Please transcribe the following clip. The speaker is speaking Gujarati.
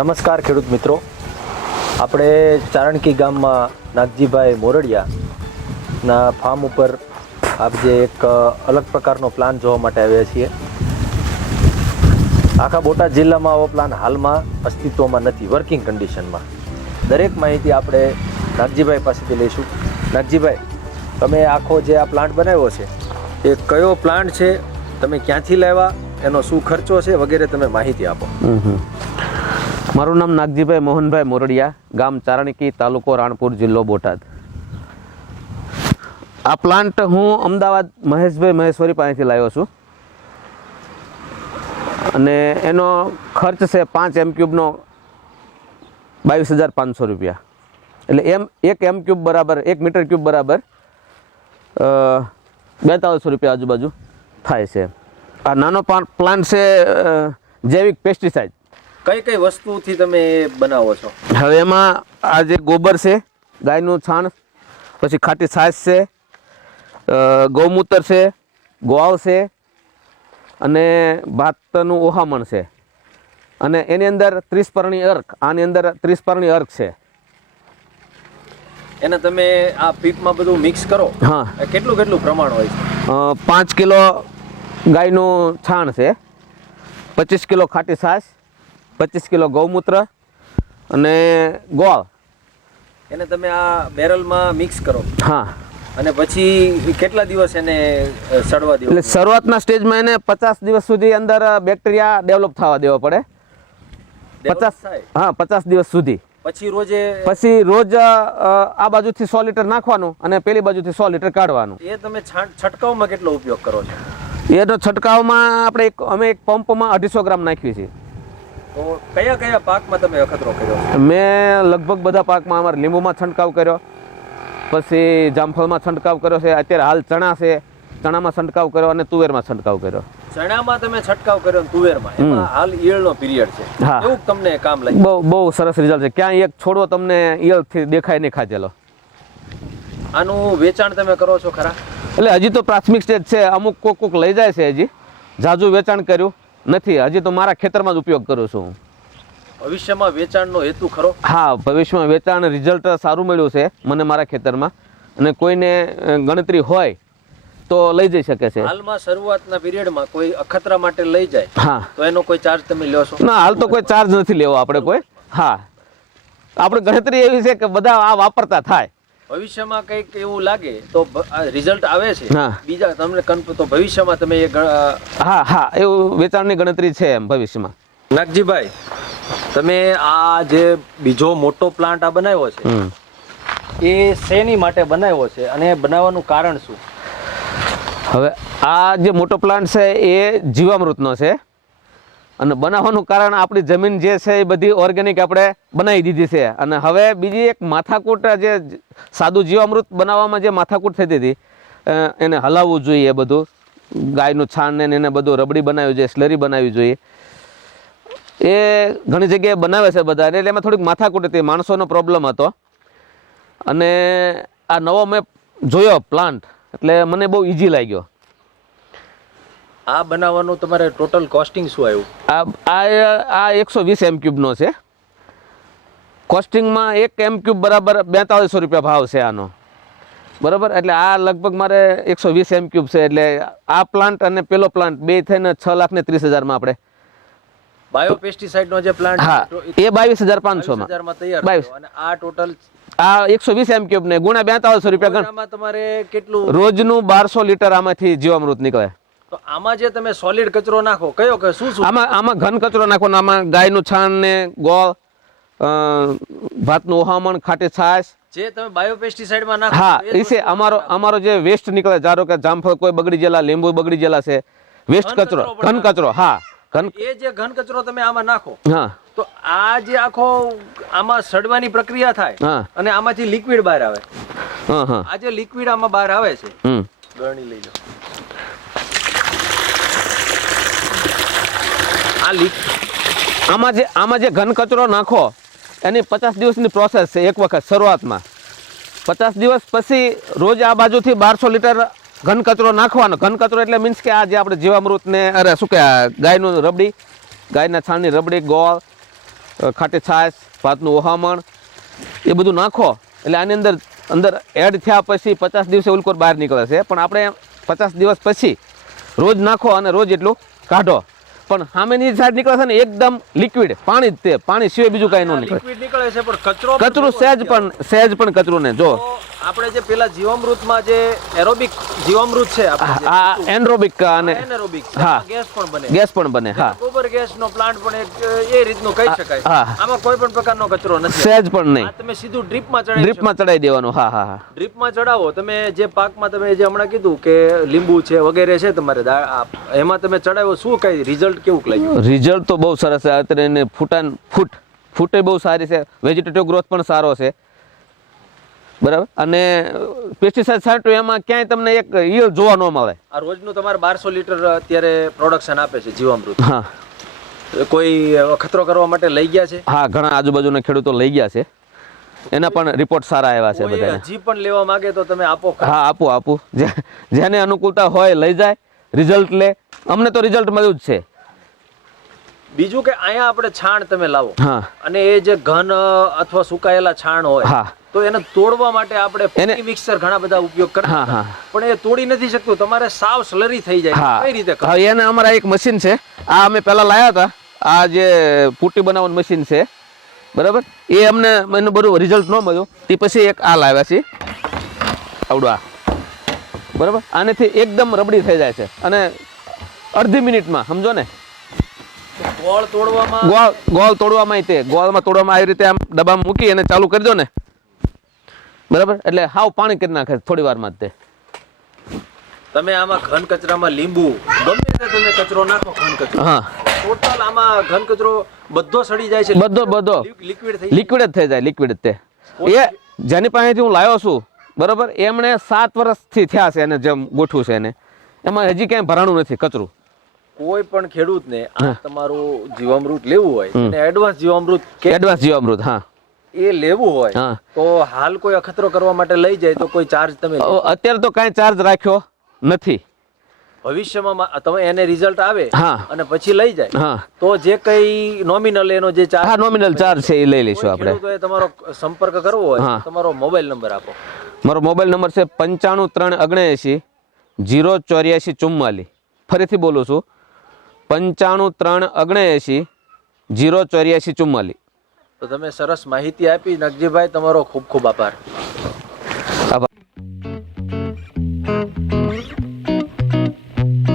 નમસ્કાર ખેડૂત મિત્રો. આપણે ચારણકી ગામમાં નાગજીભાઈ મોરડિયા ના ફાર્મ ઉપર આપ જે એક અલગ પ્રકારનો પ્લાન જોવા માટે આવ્યા છીએ. આખા બોટાદ જિલ્લામાં આવો પ્લાન હાલમાં અસ્તિત્વમાં નથી, વર્કિંગ કન્ડિશનમાં. દરેક માહિતી આપણે નાગજીભાઈ પાસેથી લઈશું. નાગજીભાઈ, તમે આખો જે આ પ્લાન્ટ બનાવ્યો છે, એ કયો પ્લાન્ટ છે, તમે ક્યાંથી લેવા એનો શું ખર્ચો છે વગેરે તમે માહિતી આપો. મારું નામ નાગજીભાઈ મોહનભાઈ મોરડિયા, ગામ ચારણકી, તાલુકો રાણપુર, જિલ્લો બોટાદ. આ પ્લાન્ટ હું અમદાવાદ મહેશભાઈ મહેશ્વરી પાસેથી લાવ્યો છું. અને એનો ખર્ચ છે પાંચ એમ ક્યુબનો બાવીસ હજાર પાંચસો રૂપિયા. એટલે એમ, એક એમ ક્યુબ બરાબર, એક મીટર ક્યુબ બરાબર બેતાલીસો રૂપિયા આજુબાજુ થાય છે. આ નાનો પ્લાન્ટ છે જૈવિક પેસ્ટિસાઇડ કઈ કઈ વસ્તુથી તમે બનાવો છો? હવે એમાં આ જે ગોબર છે ગાયનું છાણ પછી ખાટી છાશ છે ગૌમૂત્ર છે ગોળ છે અને ભાતનું ઓહામણ છે. અને એની અંદર ત્રીસ પરણી અર્ક આની અંદર ત્રીસ પરણી અર્ક છે. એને તમે આ પીપમાં બધું મિક્સ કરો? હા. કેટલું કેટલું પ્રમાણ હોય છે? પાંચ કિલો ગાયનું છાણ છે પચીસ કિલો ખાટી છાશ પચીસ કિલો ગૌમૂત્ર અને ગોળ. એને તમે આ બેરલમાં મિક્સ કરો. હા. અને પછી કેટલા દિવસ એને સડવા દેવો એટલે શરૂઆતના સ્ટેજમાં એને પચાસ દિવસ સુધી અંદર બેક્ટેરિયા ડેવલપ થવા દેવો પડે. પચાસ હા પચાસ દિવસ સુધી. પછી રોજે પછી રોજ આ બાજુથી સો લીટર નાખવાનું અને પેલી બાજુથી સો લીટર કાઢવાનું. એ તમે છાંટ છંટકાવમાં કેટલો ઉપયોગ કરો છો? એનો છંટકાવમાં આપણે એક અમે એક પંપમાં અઢીસો ગ્રામ નાખીએ છીએ તો કયા કયા પાકમાં તમે અખતરો કર્યો? મેં લગભગ બધા પાકમાં અમારે લીંબુમાં છંટકાવ કર્યો. પછી જામફળમાં છંટકાવ કર્યો છે. અત્યારે હાલ ચણા છે. ચણામાં છંટકાવ કર્યો અને તુવેરમાં છંટકાવ કર્યો. ચણામાં તમે છંટકાવ કર્યો તુવેરમાં. એમાં હાલ ઈયળનો પીરિયડ છે. હા. એવું તમને કામ લાગ્યું? બહુ બહુ સરસ રિઝલ્ટ છે. ક્યાંય એક છોડવો તમને ઈયળથી દેખાય નહીં ખાધેલો. આનું વેચાણ તમે કરો છો ખરા? એટલે હજી તો પ્રાથમિક સ્ટેજ છે. અમુક કોક કોક લઈ જાય છે હજી. જાજુ વેચાણ કર્યું. નથી હજી તો મારા ખેતરમાં જ ઉપયોગ કરું છું. ભવિષ્યમાં વેચાણનો હેતુ ખરો? હા ભવિષ્યમાં વેચાણ રિઝલ્ટ સારું મળ્યું છે મને મારા ખેતરમાં. અને કોઈને ગણતરી હોય તો લઈ જઈ શકે છે. હાલમાં શરૂઆતના પીરિયડમાં કોઈ અખતરા માટે લઈ જાય હા. તો એનો કોઈ ચાર્જ તમે લ્યો છો? ના હાલ તો કોઈ ચાર્જ નથી લેવો આપણે કોઈ. હા. આપણે ગણતરી એવી છે કે બધા આ વાપરતા થાય. ભવિષ્યમાં કંઈક એવું લાગે તો રિઝલ્ટ આવે છે. બીજા તમને તો ભવિષ્યમાં તમે એ હા હા એવું વેચાણની ગણતરી છે એમ ભવિષ્યમાં. નાગજીભાઈ તમે આ જે બીજો મોટો પ્લાન્ટ આ બનાવ્યો છે એ શેની માટે બનાવ્યો છે અને બનાવવાનું કારણ શું? હવે આ જે મોટો પ્લાન્ટ છે એ જીવામૃતનો છે. અને બનાવવાનું કારણ આપણી જમીન જે છે એ બધી ઓર્ગેનિક આપણે બનાવી દીધી છે. અને હવે બીજી એક માથાકૂટ જે સાદું જીવામૃત બનાવવામાં જે માથાકૂટ થતી હતી એને હલાવવું જોઈએ બધું. ગાયનું છાણ ને એને બધું રબડી બનાવવી જોઈએ, સ્લરી બનાવવી જોઈએ. એ ઘણી જગ્યાએ બનાવે છે બધા એટલે એમાં થોડીક માથાકૂટ હતી, માણસોનો પ્રોબ્લેમ હતો. અને આ નવો મેં જોયો પ્લાન્ટ એટલે મને બહુ ઇઝી લાગ્યો. આ બનાવવાનું તમારે ટોટલ કોસ્ટિંગ શું આવ્યું? આ આ એકસો વીસ એમ ક્યુબનો છે. કોસ્ટિંગમાં એક એમ ક્યુબ બરાબર બેતાલીસો રૂપિયા ભાવ છે આનો. બરાબર? એટલે આ લગભગ મારે એકસો વીસ એમ ક્યુબ છે. એટલે આ પ્લાન્ટ અને પેલો પ્લાન્ટ બે થઈને છ લાખ ને ત્રીસ હજારમાં આપણે. બાયો પેસ્ટિસાઇડનો જે પ્લાન્ટ હા એ બાવીસ હજાર પાંચસોમાં. હજારમાં તૈયાર બાવીસ. અને આ ટોટલ આ એકસો વીસ એમ ક્યુબ ને ગુણા બેતાલીસો રૂપિયા તમારે કેટલું? રોજનું બારસો લીટર આમાંથી જીવામૃત નીકળે. તો આમાં જે તમે સોલિડ કચરો નાખો કયો કે શું શું? આમાં આમાં ઘન કચરો નાખવાનો આમાં ગાયનું છાણ ને ગોળ અ, ભાતનું ઓહામણ ખાટી છાશ. જે તમે બાયોપેસ્ટિસાઇડમાં નાખો હા એ છે અમારો અમારો જે વેસ્ટ નીકળે ધારો કે જામફળ કોઈ બગડી ગયેલા લીંબુ બગડી ગયેલા છે વેસ્ટ કચરો ઘન કચરો હા ઘન એ જે ઘન કચરો તમે આમાં નાખો હા. તો આ જે આખો આમાં સડવાની પ્રક્રિયા થાય હા. અને આમાંથી લિક્વિડ બહાર આવે. હા હા. આ જે લિક્વિડ આમાં બહાર આવે છે હમ. ગરણી લઈ લો. આ લીક આમાં જે આમાં જે ઘન કચરો નાખો, એની પચાસ દિવસની પ્રોસેસ છે એક વખત, શરૂઆતમાં. પચાસ દિવસ પછી રોજ આ બાજુથી બારસો લીટર ઘન કચરો નાખવાનો. ઘન કચરો એટલે મીન્સ કે આ જે આપણે જીવામૃતને, અરે શું કે ગાયનું રબડી, ગાયના છાણની રબડી, ગોળ ખાટી છાશ, ભાતનું ઓહામણ, એ બધું નાખો. એટલે આની અંદર અંદર એડ થયા પછી પચાસ દિવસે ઉલકોર બહાર નીકળે છે. પણ આપણે પચાસ દિવસ પછી રોજ નાખો અને રોજ એટલું કાઢો. પણ સામેની સાઈડ નીકળે છે ને એકદમ લિક્વિડ પાણી જ તે પાણી સિવાય બીજું કાંઈ ન નીકળે. નીકળે છે પણ કચરો કચરો સહેજ પણ સહેજ પણ કચરો ને જો. આપણે જે પેલા જીવામૃતમાં જે એરોબિક જીવામૃત છે આ એનરોબિક અને એનરોબિક હા. ગેસ પણ બને. ગેસ પણ બને હા. ગોબર ગેસ નો પ્લાન્ટ પણ એક એ રીતનું કહી શકાય. આમાં કોઈ પણ પ્રકારનો કચરો નથી સહેજ પણ નહીં. તમે સીધું ડ્રીપમાં ચડાવી ડ્રીપમાં ચડાવી દેવાનું હા હા હા. ડ્રીપમાં ચડાવો તમે જે પાકમાં તમે જે હમણાં કીધું કે લીંબુ છે વગેરે છે તમારે એમાં તમે ચડાવ્યો શું કઈ રિઝલ્ટ કેવું લાગ્યું? રિઝલ્ટ તો બહુ સરસ છે. અત્યારે ફૂટાન ફૂટ. ફૂટે બહુ સારી છે. વેજીટેટિવ ગ્રોથ પણ સારો છે. બરાબર? અને પેસ્ટિસાઇડ છાંટ્યું એમાં ક્યાંય તમને એક ઈયળ જોવા ન મળે. આ રોજનું તમારે બારસો લીટર અત્યારે પ્રોડક્શન આપે છે જીવામૃત. હા. કોઈ ખતરો કરવા માટે લઈ ગયા છે? હા ઘણા આજુબાજુના ખેડૂતો લઈ ગયા છે. એના પણ રિપોર્ટ સારા આવ્યા છે બધા જી પણ લેવા માંગે તો તમે આપો હા આપો આપો. જેને અનુકૂળતા હોય લઈ જાય રિઝલ્ટ લે. અમને તો રિઝલ્ટ મળ્યું જ છે. બીજું કે અહીંયા આપણે છાણ તમે લાવો. હા. અને એ જે ઘન અથવા સુકાયેલા છાણ હોય હા. તો એને તોડવા માટે આપણે મિક્સર ઘણા બધા ઉપયોગ કરતા પણ એ તોડી નથી શકતું. તમારે સાવ સ્લરી થઈ જાય. કઈ રીતે એને અમારા એક મશીન છે. આ અમે પહેલા લાયા હતા. આ જે પુટ્ટી બનાવવાનું મશીન છે. બરાબર? એ અમને એનું બધું રિઝલ્ટ ન મળ્યું. તે પછી એક આ લાવ્યા છે આવડું આ. બરાબર? આનેથી એકદમ રબડી થઈ જાય છે. અને અડધી મિનિટમાં સમજો ને? ગોળ તોડવામાં? ગોળ ગોળ તોડવામાં તે. ગોળમાં તોડવામાં આવી રીતે આમ ડબ્બામાં મૂકી અને ચાલુ કરી દો ને. બરાબર? એટલે હાવ પાણી કરી નાખે થોડી વારમાં તે. તમે આમાં ઘન કચરામાં લીંબુ ગમે તે તમે કચરો નાખો ઘન કચરો. હા. ટોટલ આમાં ઘન કચરો બધો સડી જાય છે. બધો બધો. લિક્વિડ થઈ લિક્વિડ જ થઈ જાય લિક્વિડ જ તે. એ જેની પાસેથી હું લાવ્યો છું બરોબર? એમણે સાત વર્ષથી થયા છે એને જેમ ગોઠવું છે એને. એમાં હજી ક્યાંય ભરાણું નથી કચરું. કોઈ પણ ખેડૂતને આ તમારું જીવામૃત લેવું હોય અને એડવાન્સ જીવામૃત કે એડવાન્સ જીવામૃત હા. એ લેવું હોય તો હાલ કોઈ અખતરો કરવા માટે લઈ જાય તો કોઈ ચાર્જ તમે અત્યારે તો કાંઈ ચાર્જ રાખ્યો નથી. ભવિષ્યમાં તમે એને રિઝલ્ટ આવે અને પછી લઈ જાય તો જે કઈ નોમિનલ એનો જે ચાર્જ હા નોમિનલ ચાર્જ છે એ લઈ લઈશું આપણે. તમારો સંપર્ક કરવો હોય. તમારો મોબાઈલ નંબર આપો. મારો મોબાઈલ નંબર છે પંચાણું ત્રણ ઓગણએંશી જીરો ચોર્યાસી ચુમ્માલી ફરીથી બોલું છું. પંચાણું ત્રણ ઓગણએંશી જીરો ચોર્યાસી ચુમ્માલીસ. તો તમે સરસ માહિતી આપી. નગજીભાઈ, તમારો ખૂબ ખૂબ આભાર.